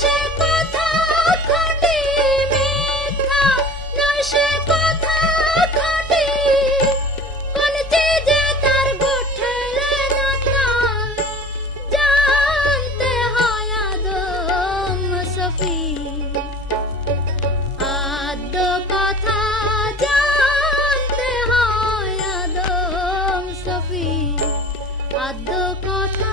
সে কথা খাঁটি মিথ্যা, নয় সে কথা খাঁটি। কোন চিজে তার গুঠলে না তার, জানতে হয় আদম সফি। আদ্য কথা জানতে হয় আদম সফি, আদ্য কথা।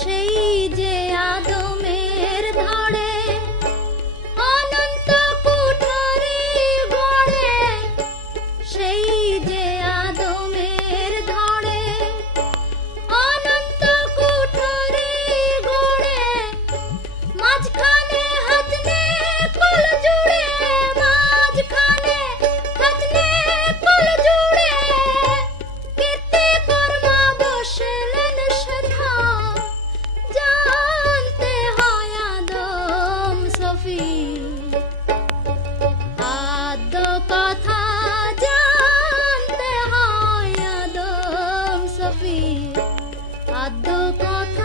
সেই যে আদমের ধরে অনন্ত কুঠরি গড়ে, সেই যে আদমের ধরে অনন্ত কুঠরি গড়ে, মাঝখানে হাতনে কল জুড়ে, মাঝখানে হাতনে কল জুড়ে, কীর্তি কর্মা বসলেন সেথা, জানতে হয় আদম সফি। আদ্য কথা জানতে হয় আদম সফি, আদ্য কথা।